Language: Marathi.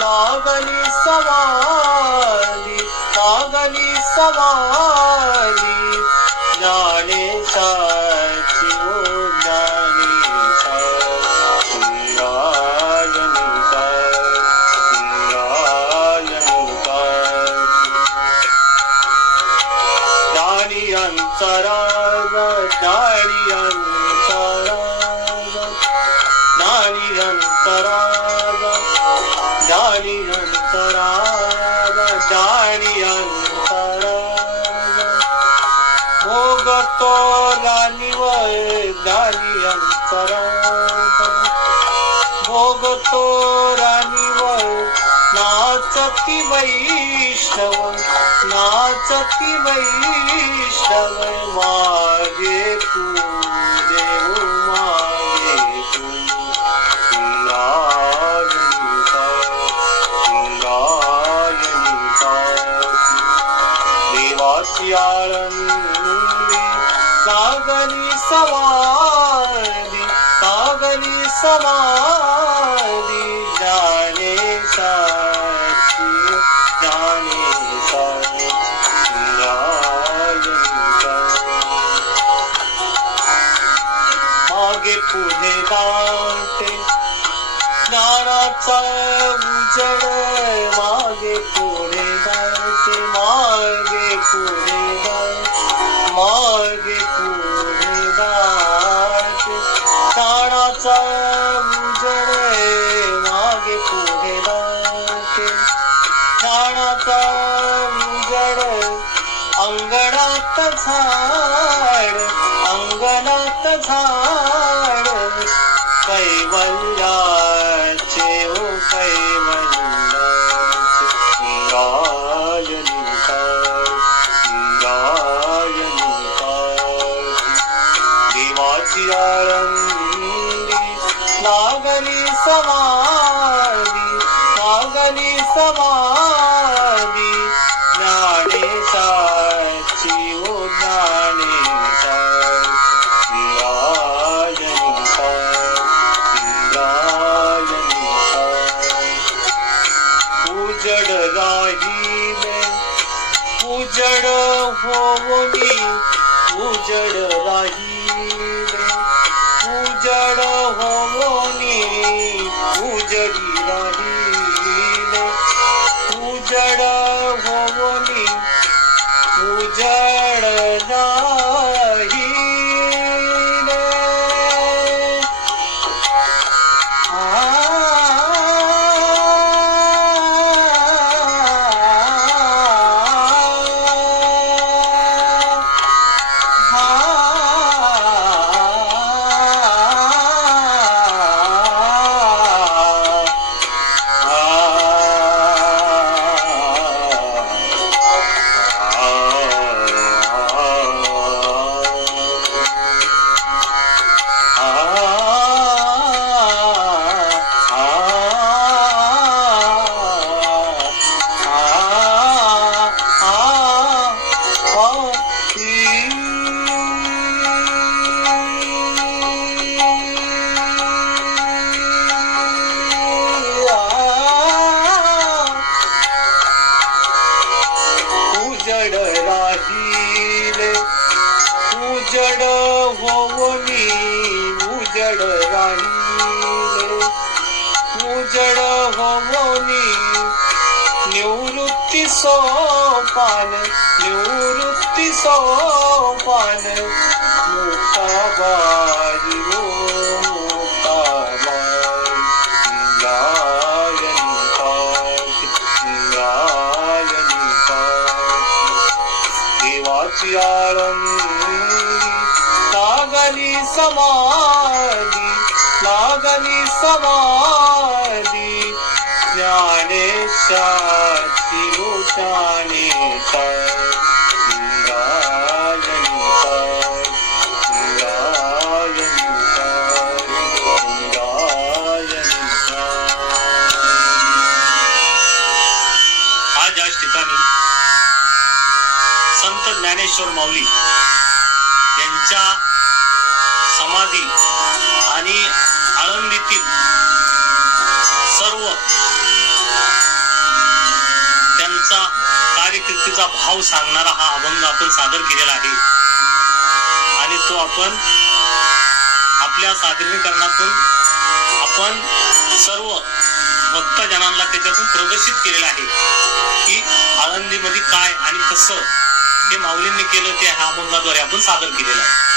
लागली समाधी लागली समाधी ज्ञानेशाची ओ ज्ञानेशा इंद्रायणीचा इंद्रायणीचा ज्ञानी अंतराग ज्ञानी अंतराग ज्ञानी अंतराग ज्ञानी अंतराग ज्ञानी अंतराग भोगतो रानिवय ज्ञानी अंतराग भोगतो रानिवय नाचती वैष्णव नाचती वैष्णव मागे तू देव मागे तू इंद्रायणीचा इंद्रायणीचा देवाची आळंदी लागली समाधी लागली समाधी ज्ञानेशाची ज्ञानेशाची इंद्रायणीचा मागे पुढे दाटे ज्ञानाचा उजड मागे पुढे दाटे मागे पुढे दाटे मागे पुढे दाटे ज्ञानाचा उजड मागे पुढे दाटे ज्ञानाचा उजड अंगणात झाड अंगणात झाड कैवल्याचे ओ कैवल्याचे इंद्रायणीचा इंद्रायणीचा देवाची आळंदी लागली समाधी लागली समाधी ज्ञानेशाची ओ ज्ञानेशा इंद्रायणीचा इंद्रायणीचा उजड राहिले उजड होवनी उजड राहिले उजड होवनी उजडी राहिले उजड होवनी उजड राहिले उजड राहिले उजड होवनी उजड राहिले उजड होवनी निवृत्ती सोपान निवृत्ती सोपान मुक्ताबाई ओ मुक्ताबाई इंद्रायणीचा इंद्रायणीचा देवाची आळंदी लागली समाधी लागली समाधी ज्ञानेशाची ओ ज्ञानेशा इंद्रायणीचा इंद्रायणीचा इंद्रायणीचा. आज याच ठिकाणी संत ज्ञानेश्वर माऊली यांच्या समाधी आणि आळंदीतील भक्तीचा भाव सांगणारा हा अभंग आपण सादर केलेला आहे आणि तो आपण आपल्या सादरीकरणातून आपण सर्व भक्तजनांना त्याच्यातून प्रदर्शित केलेलं आहे की आळंदीमध्ये काय आणि कसं हे माऊलींनी केलं ते ह्या अभंगाद्वारे आपण सादर केलेलं आहे.